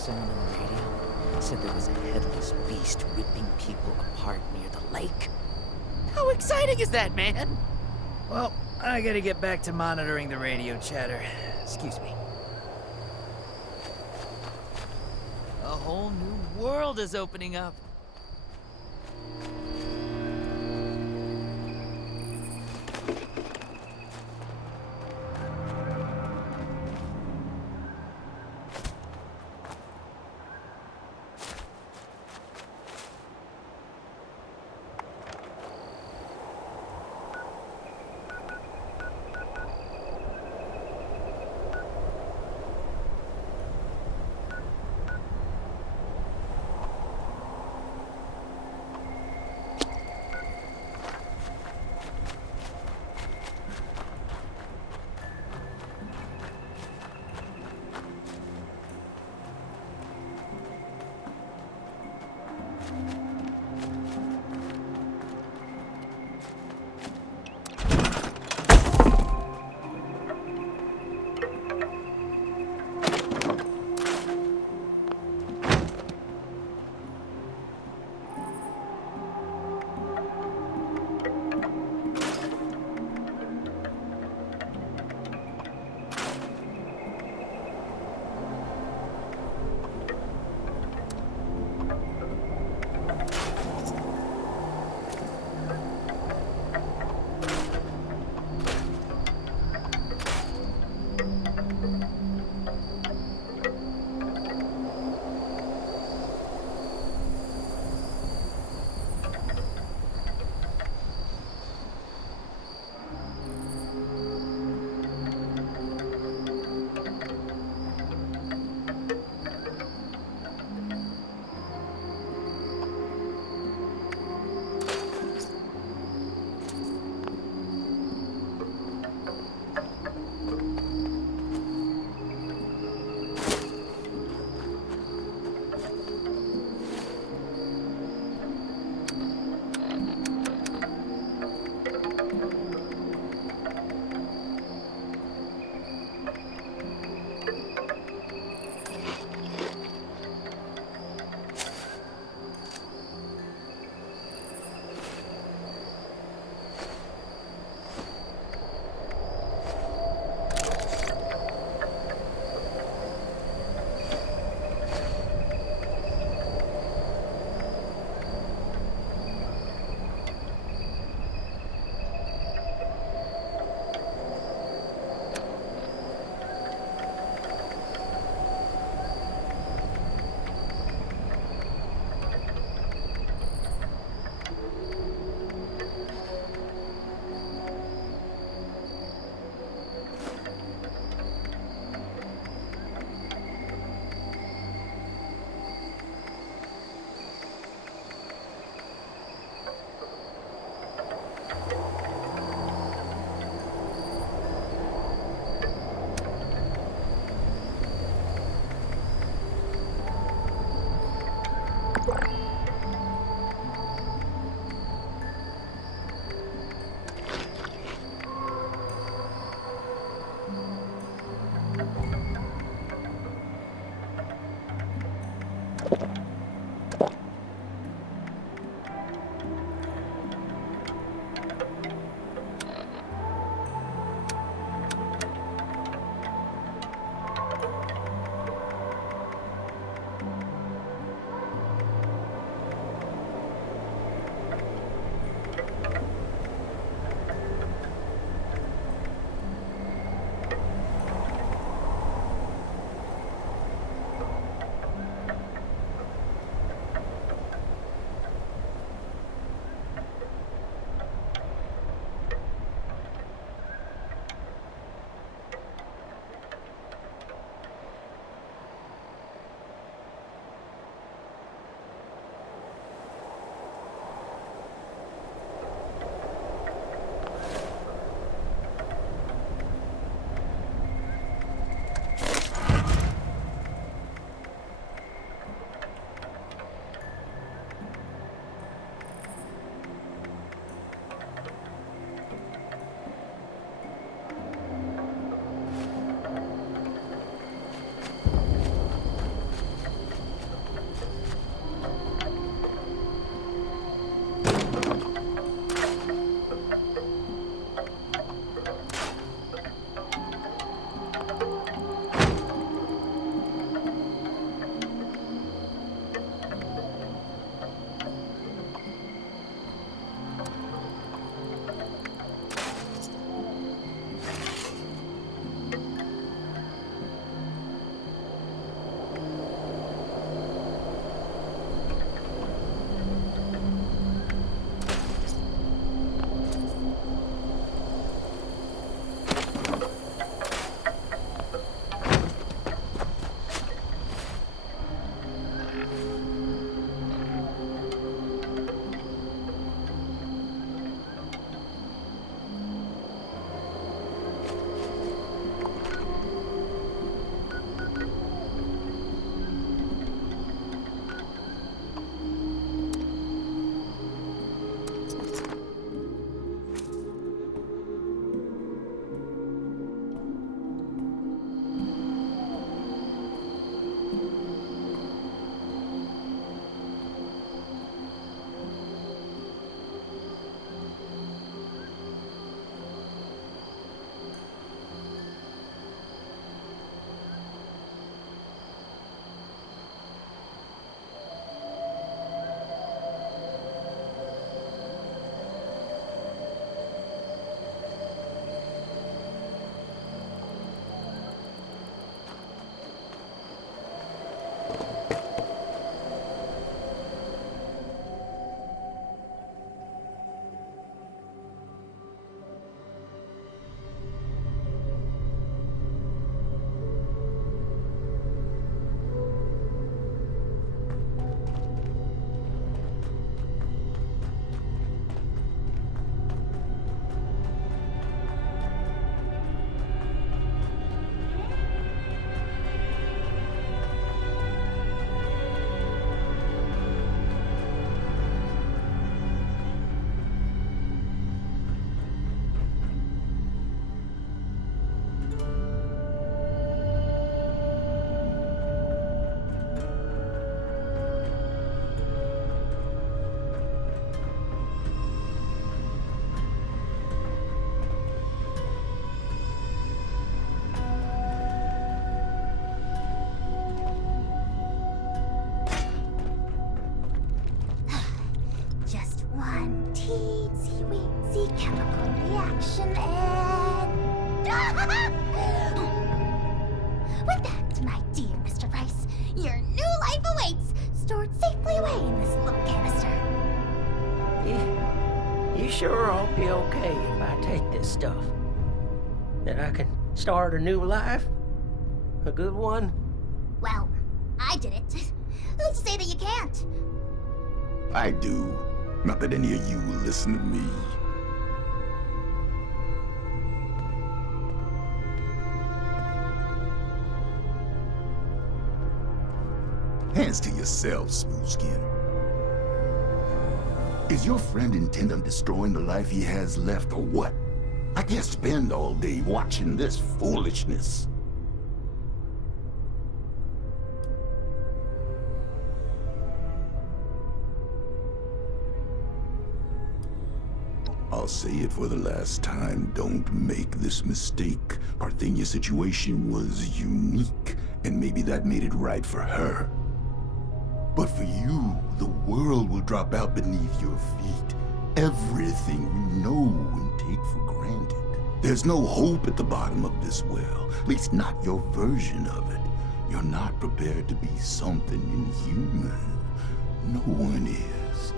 Someone on the radio said there was a headless beast ripping people apart near the lake. How exciting is that, man? Well, I gotta get back to monitoring the radio chatter. Excuse me. A whole new world is opening up. my dear Mr. Price, your new life awaits, stored safely away in this little canister. You sure I'll be okay if I take this stuff? That I can start a new life? A good one? Well, I did it. Who's to say that you can't? I do. Not that any of you will listen to me. Hands to yourself, Smoothskin. Is your friend intent on destroying the life he has left, or what? I can't spend all day watching this foolishness. I'll say it for the last time, don't make this mistake. Parthenia's situation was unique, and maybe that made it right for her. But for you, the world will drop out beneath your feet. Everything you know and take for granted. There's no hope at the bottom of this well, at least not your version of it. You're not prepared to be something inhuman. No one is.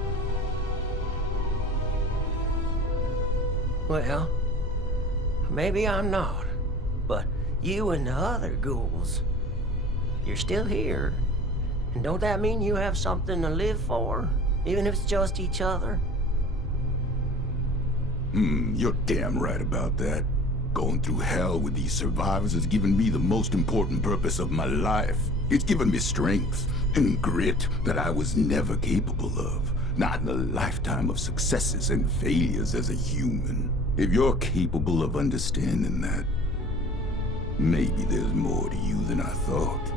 Well, maybe I'm not, but you and the other ghouls, you're still here. And don't that mean you have something to live for, even if it's just each other? You're damn right about that. Going through hell with these survivors has given me the most important purpose of my life. It's given me strength and grit that I was never capable of. Not in a lifetime of successes and failures as a human. If you're capable of understanding that, maybe there's more to you than I thought.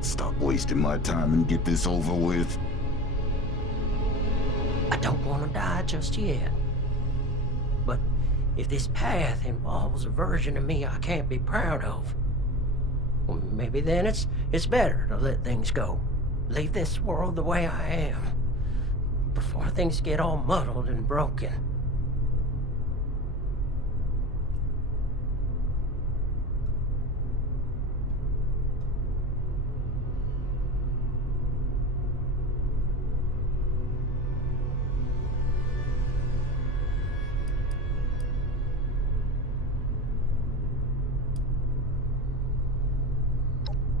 Stop wasting my time and get this over with. I don't want to die just yet. But if this path involves a version of me I can't be proud of, well, maybe then it's better to let things go. Leave this world the way I am, before things get all muddled and broken.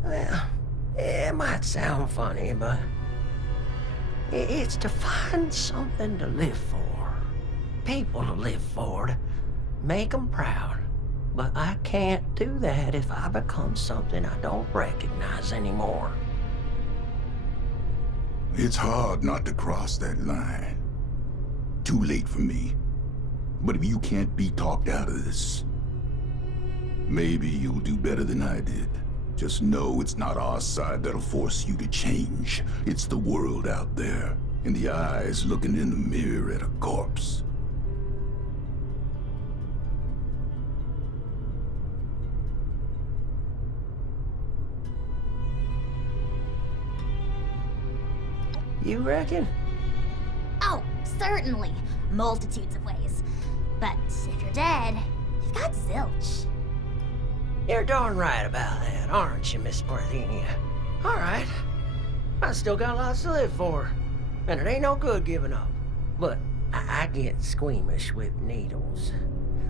Well, it might sound funny, but it's to find something to live for. People to live for, to make them proud. But I can't do that if I become something I don't recognize anymore. It's hard not to cross that line. Too late for me. But if you can't be talked out of this, maybe you'll do better than I did. Just know it's not our side that'll force you to change. It's the world out there, and the eyes looking in the mirror at a corpse. You reckon? Oh, certainly. Multitudes of ways. But if you're dead, you've got zilch. You're darn right about that, aren't you, Miss Parthenia? All right. I still got lots to live for, and it ain't no good giving up. But I get squeamish with needles.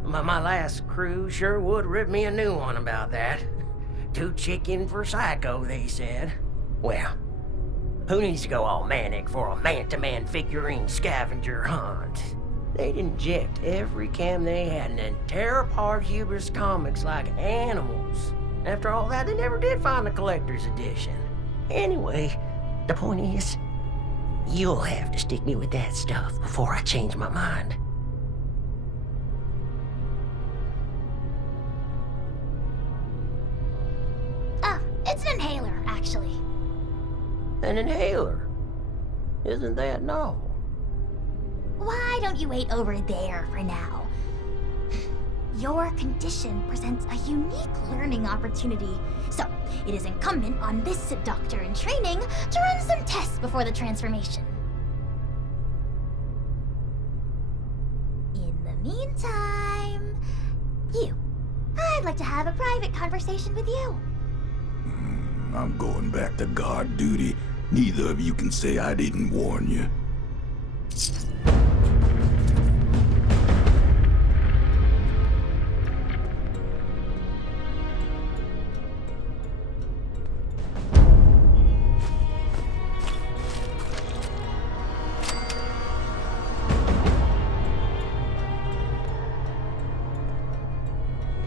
My last crew sure would rip me a new one about that. Too chicken for psycho, they said. Well, who needs to go all manic for a man-to-man figurine scavenger hunt? They'd inject every cam they had and then tear apart Huber's comics like animals. After all that, they never did find the collector's edition. Anyway, the point is, you'll have to stick me with that stuff before I change my mind. It's an inhaler, actually. An inhaler? Isn't that novel? Why don't you wait over there for now? Your condition presents a unique learning opportunity, so it is incumbent on this doctor in training to run some tests before the transformation. meantime, I'd like to have a private conversation with you. I'm going back to guard duty. Neither of you can say I didn't warn you.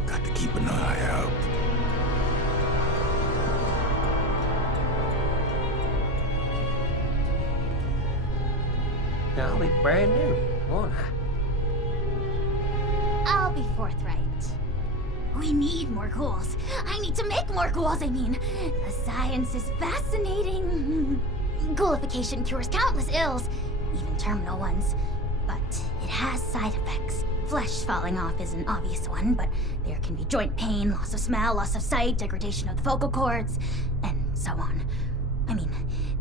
Got to keep an eye out. I'll be brand new, won't I? I'll be forthright. We need more ghouls. I need to make more ghouls, I mean. The science is fascinating. Ghoulification cures countless ills, even terminal ones. But it has side effects. Flesh falling off is an obvious one, but there can be joint pain, loss of smell, loss of sight, degradation of the vocal cords, and so on. I mean,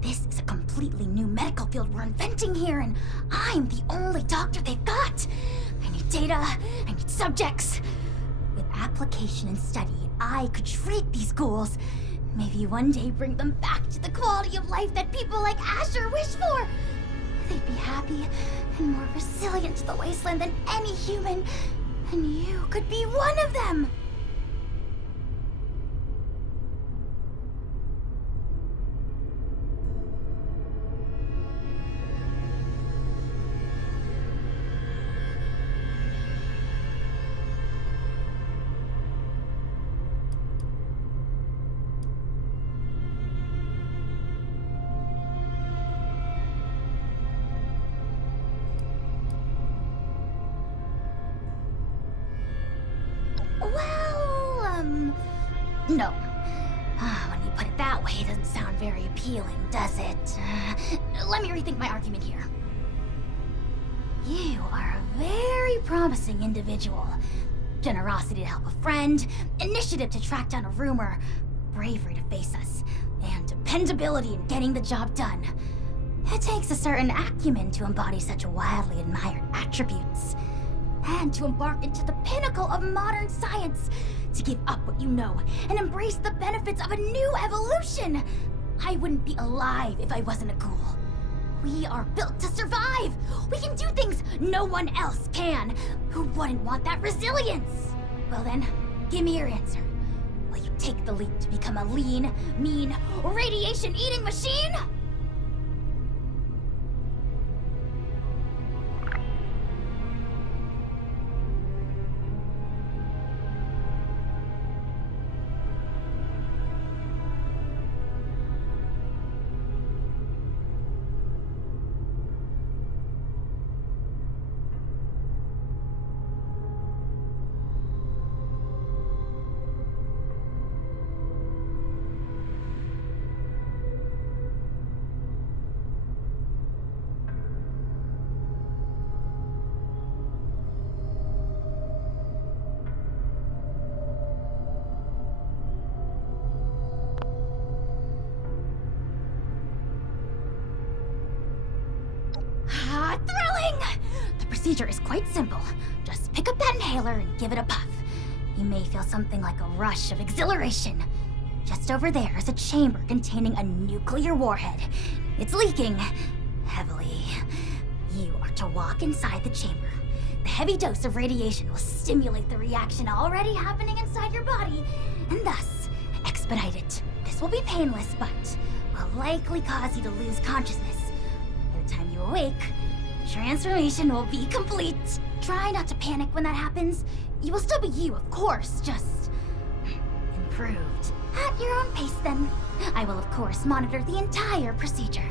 this is a completely new medical field we're inventing here, and I'm the only doctor they've got. I need data, I need subjects. With application and study, I could treat these ghouls. Maybe one day bring them back to the quality of life that people like Asher wish for. They'd be happy and more resilient to the wasteland than any human. And you could be one of them. No. When you put it that way, it doesn't sound very appealing, does it? Let me rethink my argument here. You are a very promising individual. Generosity to help a friend, initiative to track down a rumor, bravery to face us, and dependability in getting the job done. It takes a certain acumen to embody such wildly admired attributes. And to embark into the pinnacle of modern science, to give up what you know and embrace the benefits of a new evolution. I wouldn't be alive if I wasn't a ghoul. We are built to survive. We can do things no one else can. Who wouldn't want that resilience? Well then, give me your answer. Will you take the leap to become a lean, mean, radiation-eating machine? Thrilling! The procedure is quite simple. Just pick up that inhaler and give it a puff. You may feel something like a rush of exhilaration. Just over there is a chamber containing a nuclear warhead. It's leaking heavily. You are to walk inside the chamber. The heavy dose of radiation will stimulate the reaction already happening inside your body, and thus expedite it. This will be painless, but will likely cause you to lose consciousness. By the time you awake, the transformation will be complete. Try not to panic when that happens. You will still be you, of course, just improved. At your own pace, then. I will, of course, monitor the entire procedure.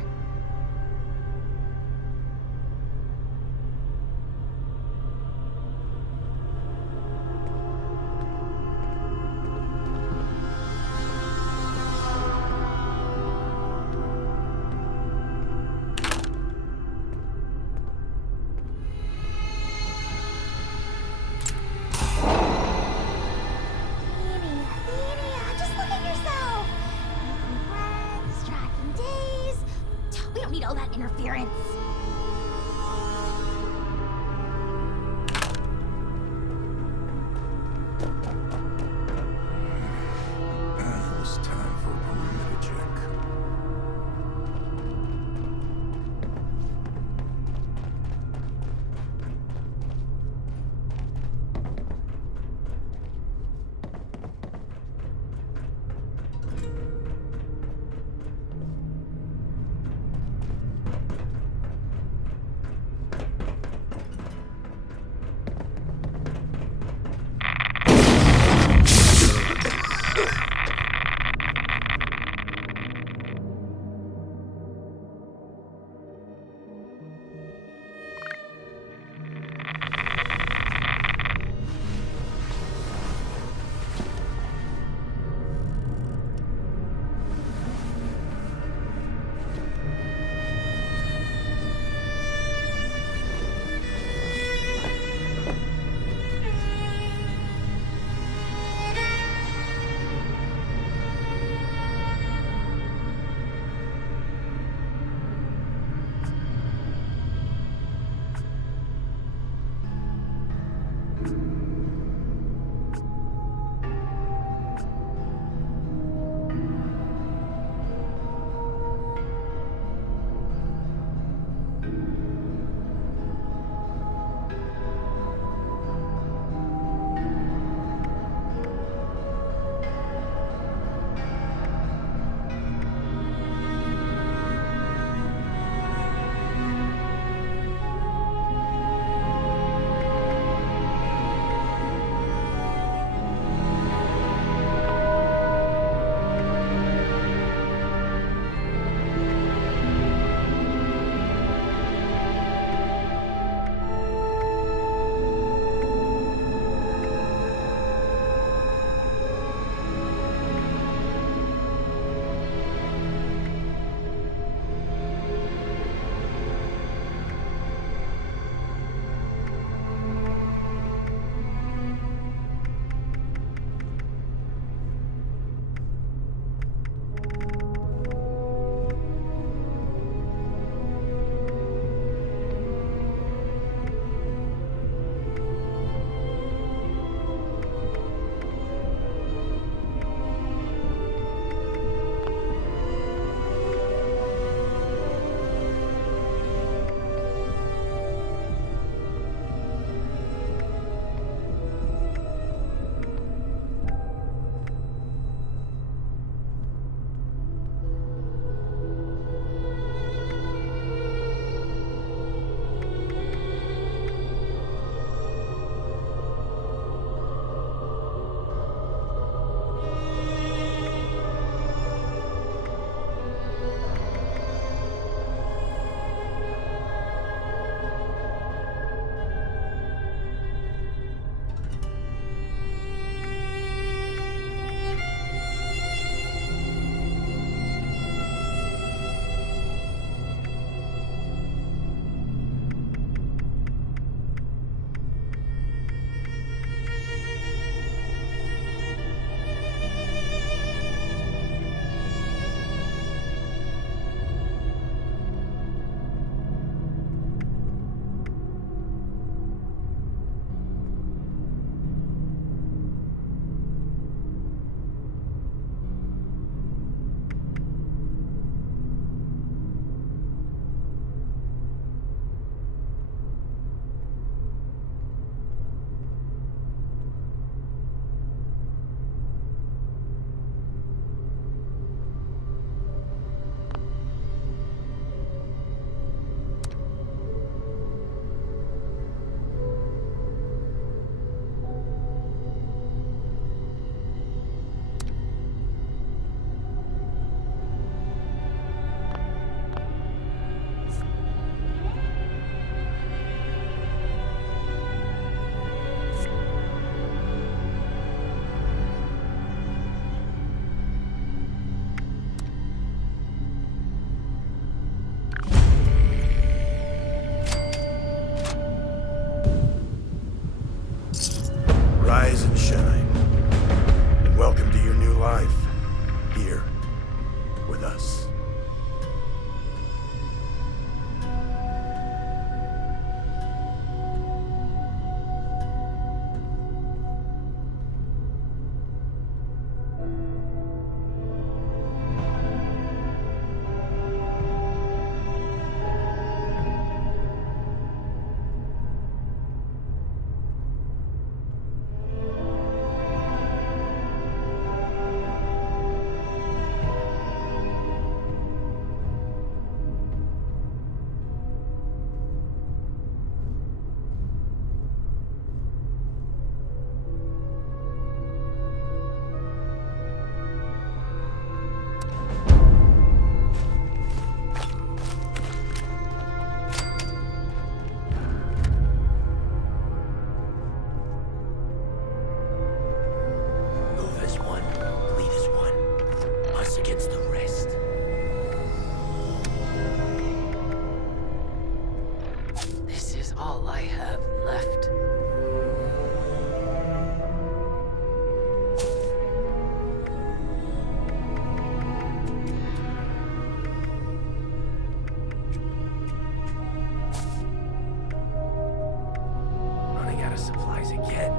of supplies again.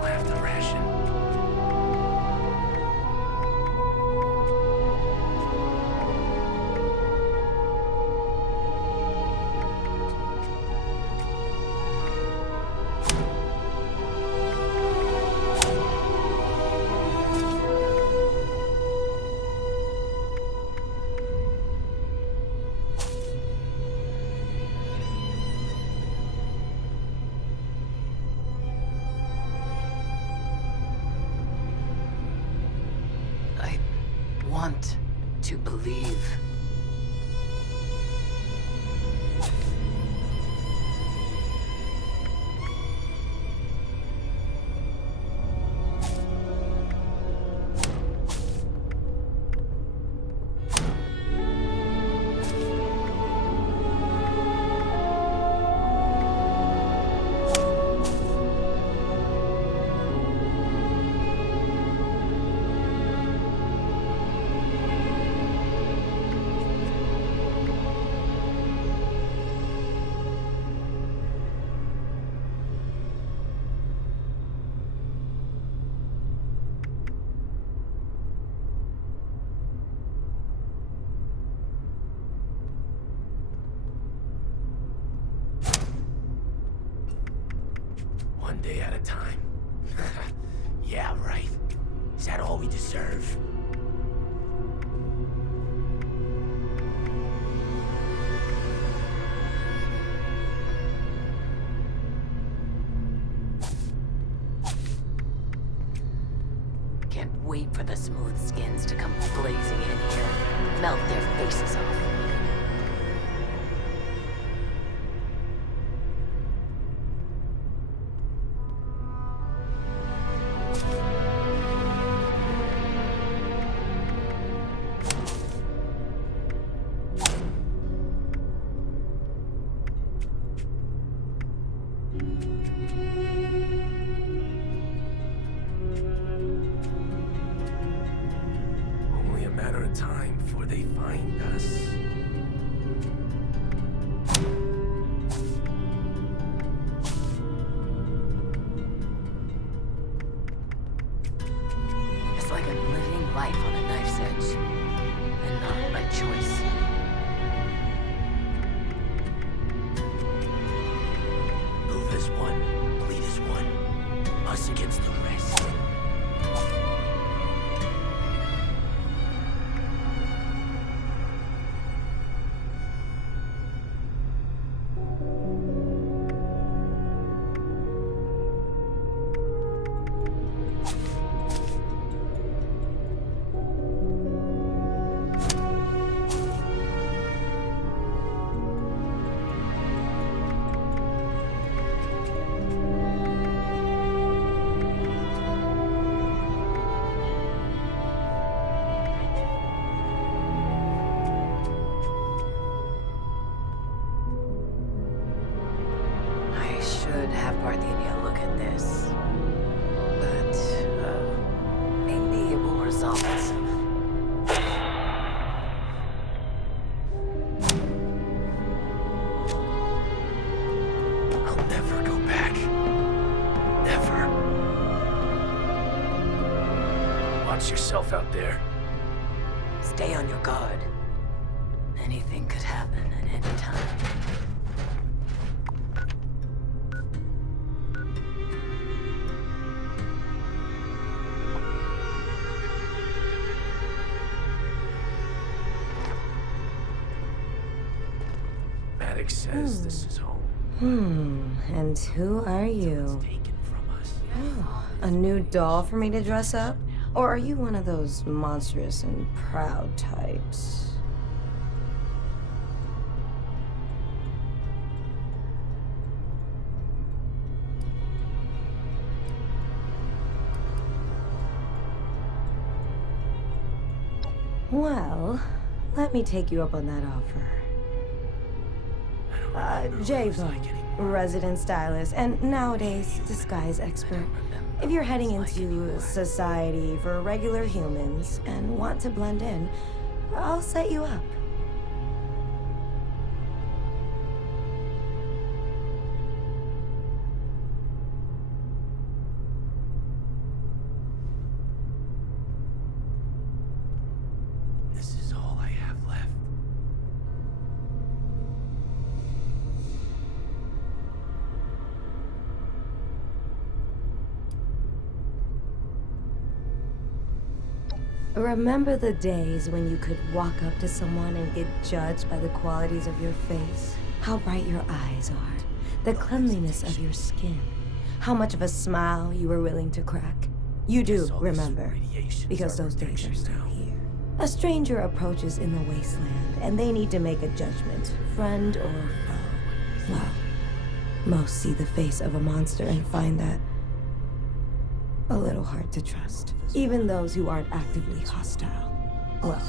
We'll have to ration. Want to believe. One day at a time. Yeah, right. Is that all we deserve? Can't wait for the smooth skins to come blazing in here. Melt their faces off. Only a matter of time before they find us. It's like I'm living life on a knife's edge. And not by choice. Move as one, bleed as one. Us against the rest. I should have Parthenia look at this. But, maybe it will resolve itself. I'll never go back. Never. Watch yourself out there. Stay on your guard. Anything could happen at any time. Maddox says this is home. And who are you? Taken from us. A new doll for me to dress up? Or are you one of those monstrous and proud types? Well, let me take you up on that offer. Javo, resident stylist, and nowadays disguise expert. If you're heading into society for regular humans and want to blend in, I'll set you up. Remember the days when you could walk up to someone and get judged by the qualities of your face? How bright your eyes are, the cleanliness of your skin, how much of a smile you were willing to crack. You do remember, because those days are still here. A stranger approaches in the wasteland, and they need to make a judgment, friend or foe. Well, most see the face of a monster and find that a little hard to trust. Even those who aren't actively hostile. Well,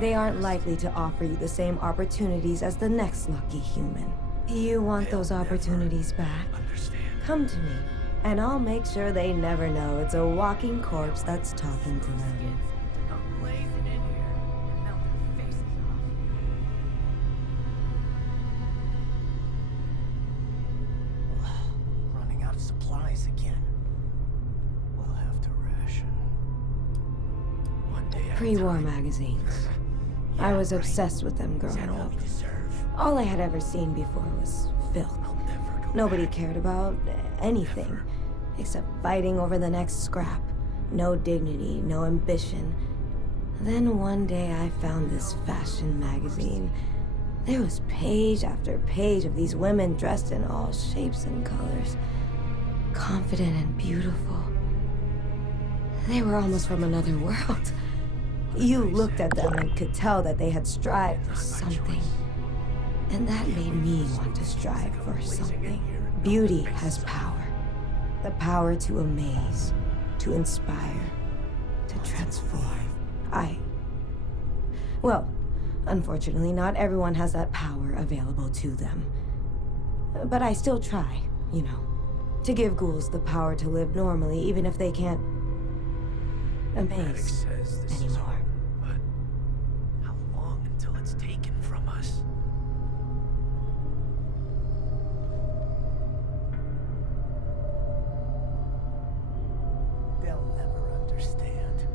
they aren't likely to offer you the same opportunities as the next lucky human. You want those opportunities back? Come to me, and I'll make sure they never know it's a walking corpse that's talking to them. Running out of supplies again. We'll have to ration. One day at a Pre-war time. magazines. I was obsessed with them Is that growing all up. we deserve? All I had ever seen before was filth. I'll never go Nobody back. cared about anything Never. except fighting over the next scrap. No dignity, no ambition. Then one day I found this fashion magazine. There was page after page of these women dressed in all shapes and colors. Confident and beautiful. They were almost from another world. You looked at them and could tell that they had strived for something. And that made me want to strive for something. Beauty has power. The power to amaze, to inspire, to transform. Well, unfortunately, not everyone has that power available to them. But I still try, you know, to give ghouls the power to live normally, even if they can't amaze Says this is anymore. hard, but how long until it's taken from us? They'll never understand.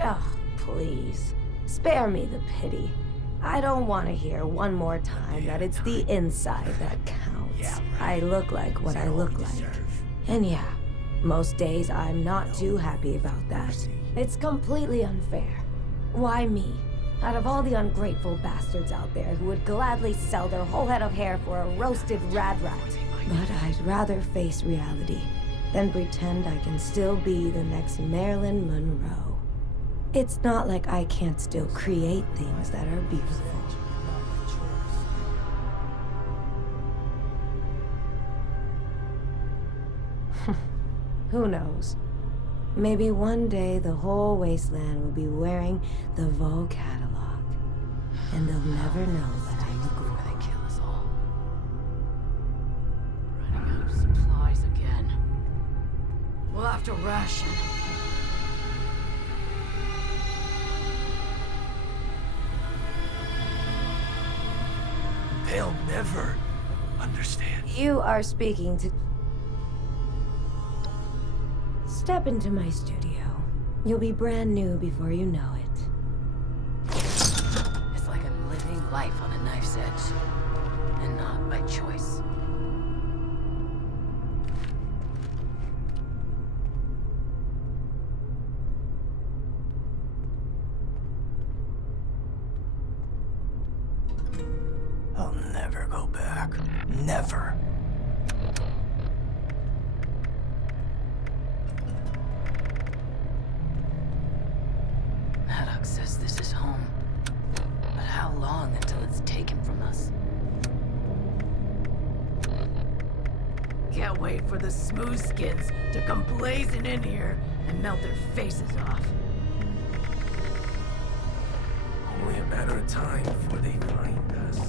Ugh, please. Spare me the pity. I don't want to hear one more time that it's the inside that counts. Yeah, I look like what I look like. And yeah, most days I'm not too happy about that. It's completely unfair. Why me? Out of all the ungrateful bastards out there who would gladly sell their whole head of hair for a roasted rad rat. But I'd rather face reality than pretend I can still be the next Marilyn Monroe. It's not like I can't still create things that are beautiful. Who knows? Maybe one day the whole wasteland will be wearing the Vogue catalog. And they'll never know that I'm a ghoul. They kill us all. Running out of supplies again. We'll have to ration. They'll never understand. You are speaking to... Step into my studio. You'll be brand new before you know it. It's like I'm living life on a knife's edge. And not by choice. I'll never go back. Never. Haddock says this is home. But how long until it's taken from us? Can't wait for the smooth skins to come blazing in here and melt their faces off. Only a matter of time before they find us.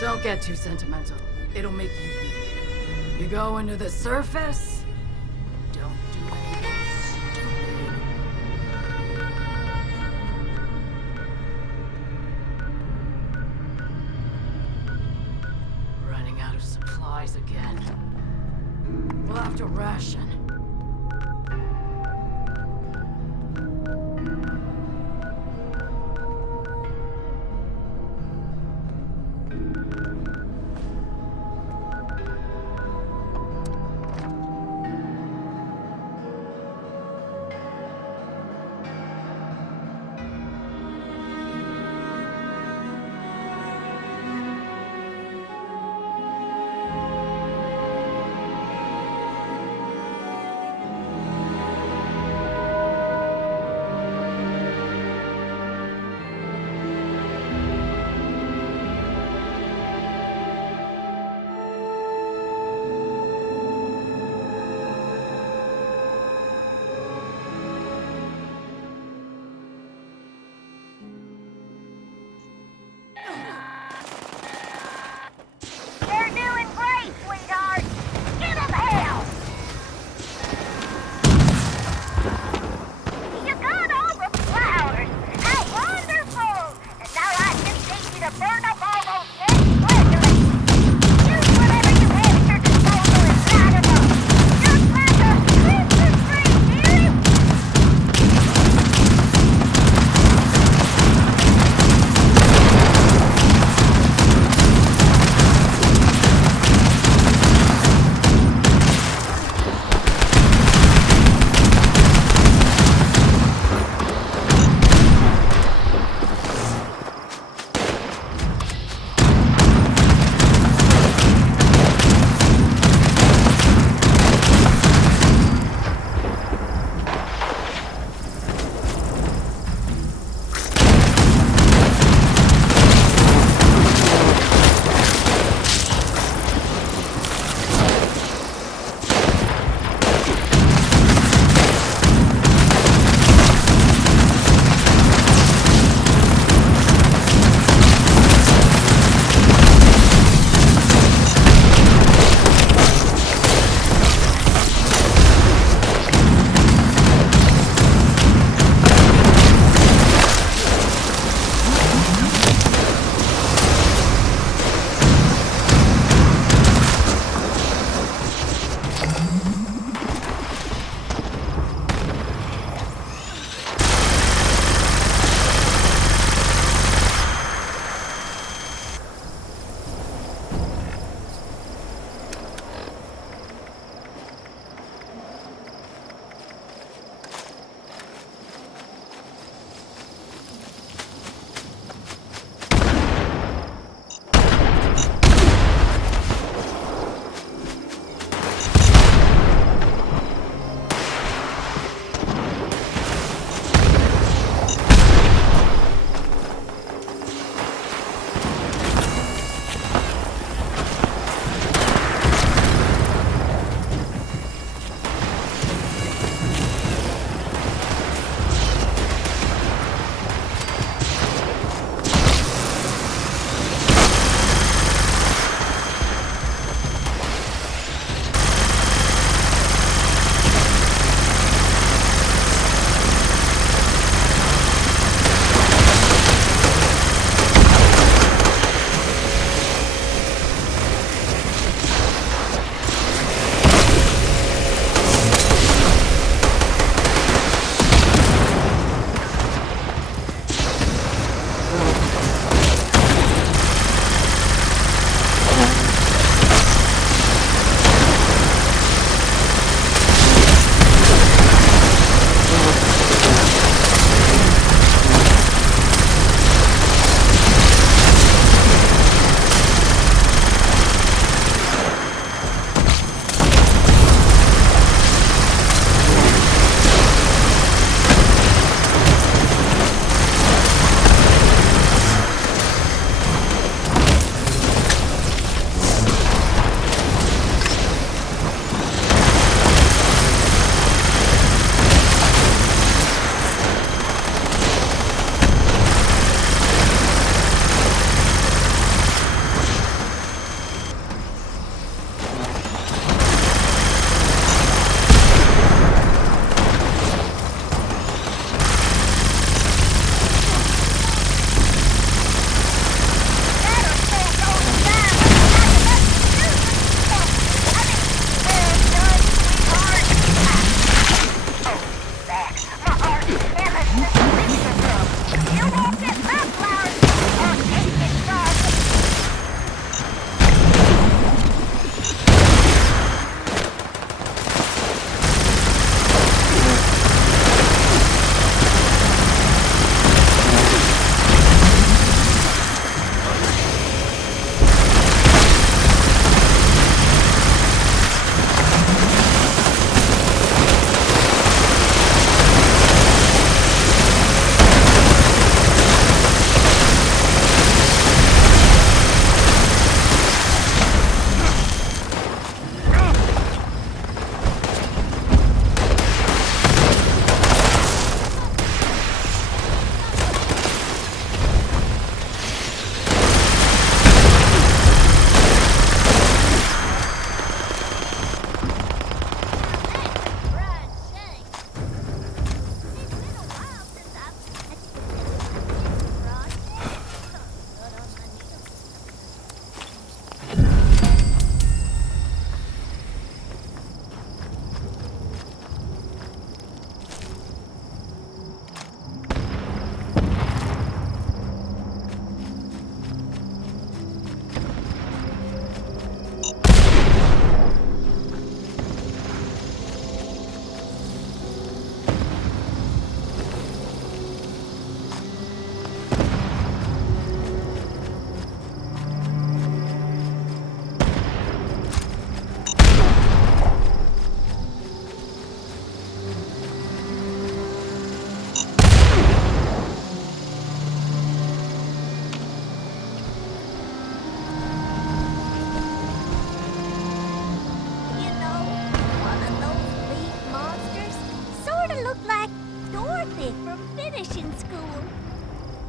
Don't get too sentimental. It'll make you weak. You go into the surface, don't do anything stupid. Running out of supplies again. We'll have to ration.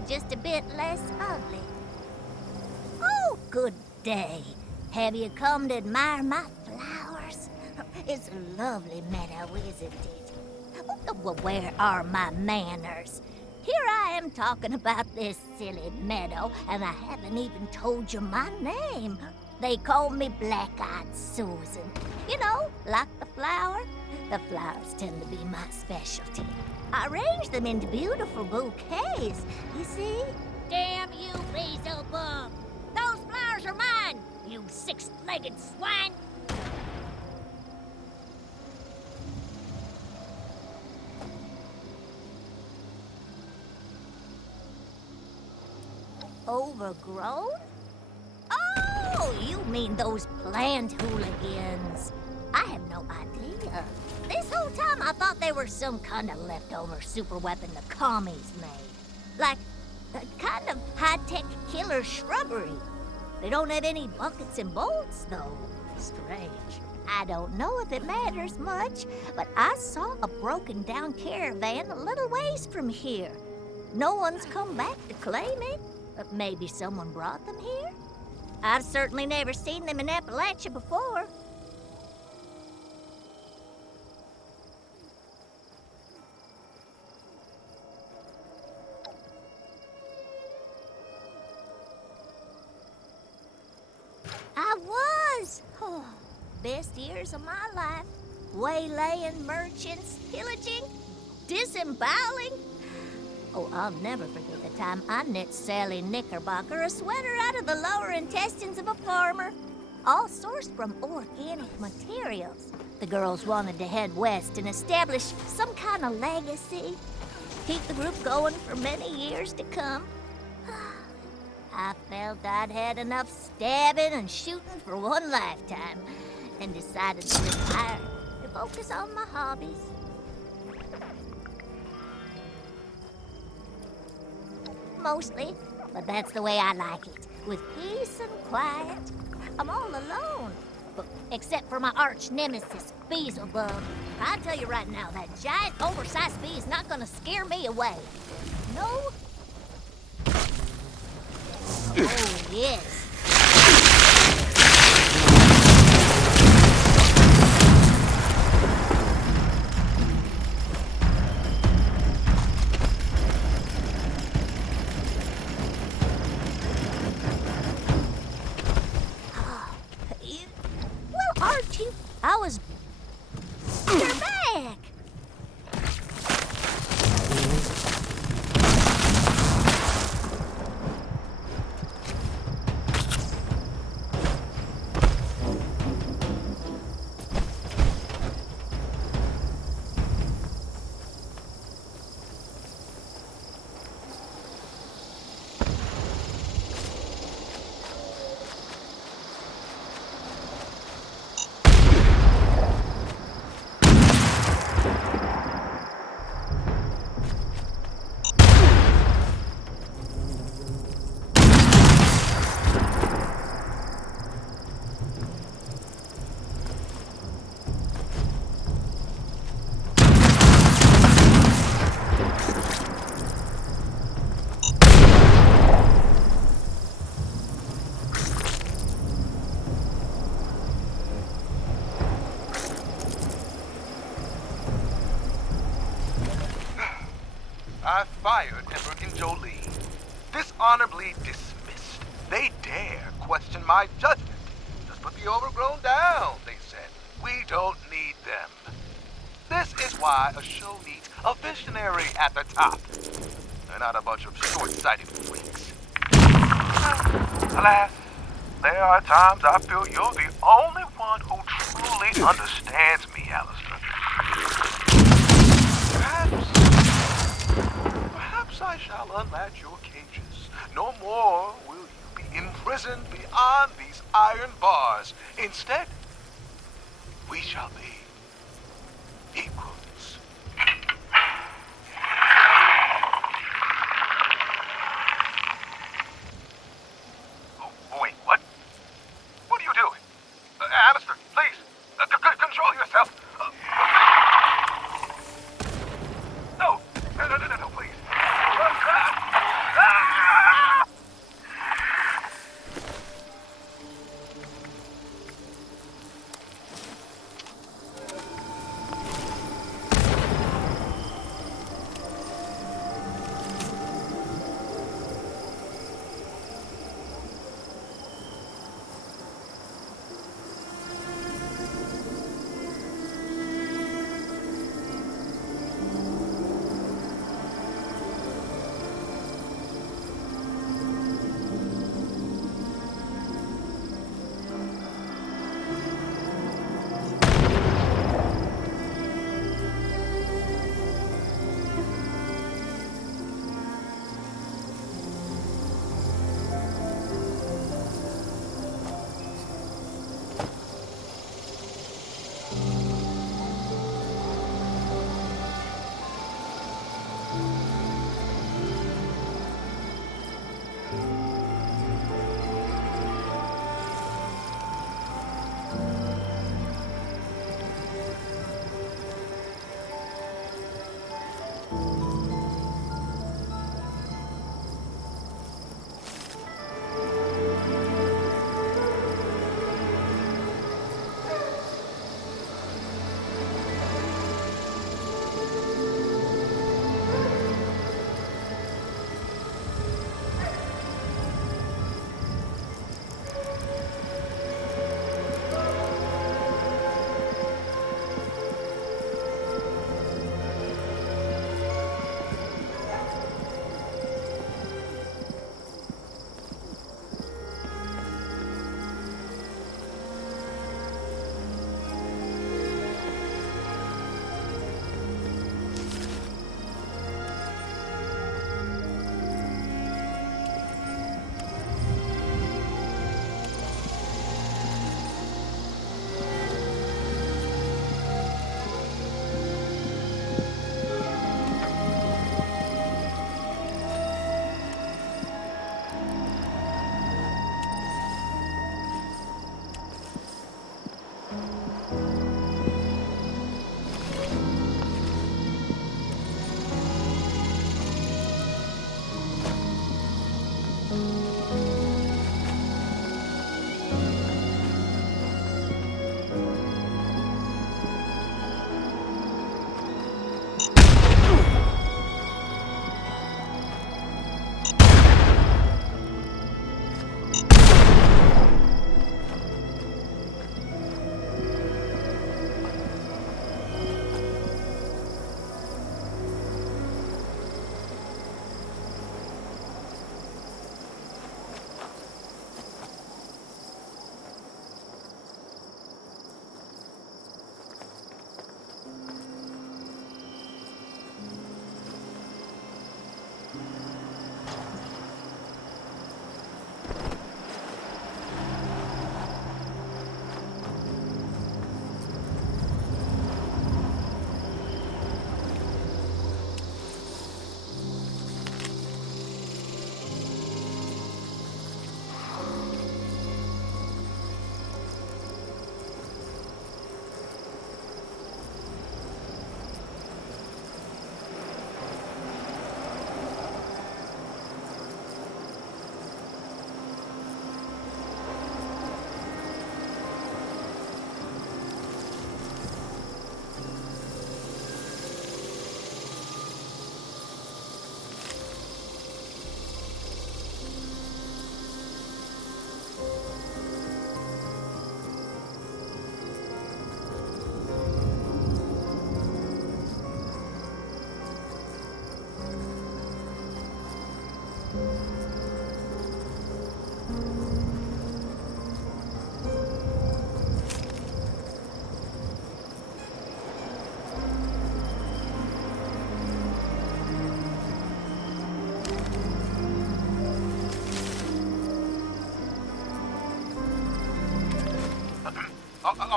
just a bit less ugly. Oh, good day. Have you come to admire my flowers? It's a lovely meadow, isn't it? Well, where are my manners? Here I am talking about this silly meadow, and I haven't even told you my name. They call me Black-Eyed Susan. You know, like the flower. The flowers tend to be my specialty. I arrange them into beautiful bouquets, you see? Damn you, Beelzebub! Those flowers are mine, you six-legged swine! Overgrown? Oh, you mean those plant hooligans. I have no idea. This whole time I thought they were some kind of leftover superweapon the commies made. Like a kind of high-tech killer shrubbery. They don't have any buckets and bolts, though. Strange. I don't know if it matters much, but I saw a broken-down caravan a little ways from here. No one's come back to claim it. But maybe someone brought them here? I've certainly never seen them in Appalachia before. I was! Oh, best years of my life. Waylaying merchants, pillaging, disemboweling. Oh, I'll never forget the time I knit Sally Knickerbocker a sweater out of the lower intestines of a farmer. All sourced from organic materials. The girls wanted to head west and establish some kind of legacy. Keep the group going for many years to come. I felt I'd had enough stabbing and shooting for one lifetime and decided to retire to focus on my hobbies. Mostly, but that's the way I like it. With peace and quiet. I'm all alone. Except for my arch nemesis, Beelzebub. I tell you right now, that giant, oversized bee is not gonna scare me away. No? Oh, yes. I was... You're back! I fired Edward and Jolie. Dishonorably dismissed. They dare question my judgment. Just put the overgrown down, they said. We don't need them. This is why a show needs a visionary at the top. They're not a bunch of short-sighted freaks. Alas, there are times I feel you're the only one who truly understands me, Alistair. Perhaps I shall unlatch your cages. No more will you be imprisoned beyond these iron bars. Instead, we shall be equals. Oh, wait, what? What are you doing? Alistair, please, control yourself. No, please.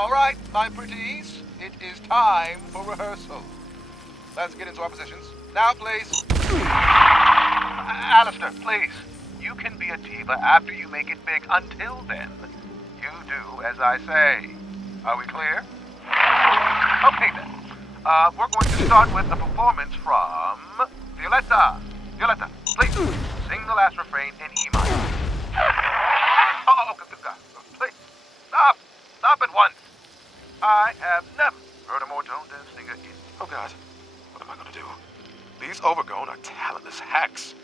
All right, my pretties. It is time for rehearsal. Let's get into our positions. Now, please. Alistair, please. You can be a diva after you make it big. Until then, you do as I say. Are we clear? Okay, then. We're going to start with a performance from Violetta. Violetta, please, sing the last refrain in E minor. Oh, please, stop. Stop at once. I have never heard a more tone-deaf singer in... Oh, God. What am I going to do? These overgrown are talentless hacks.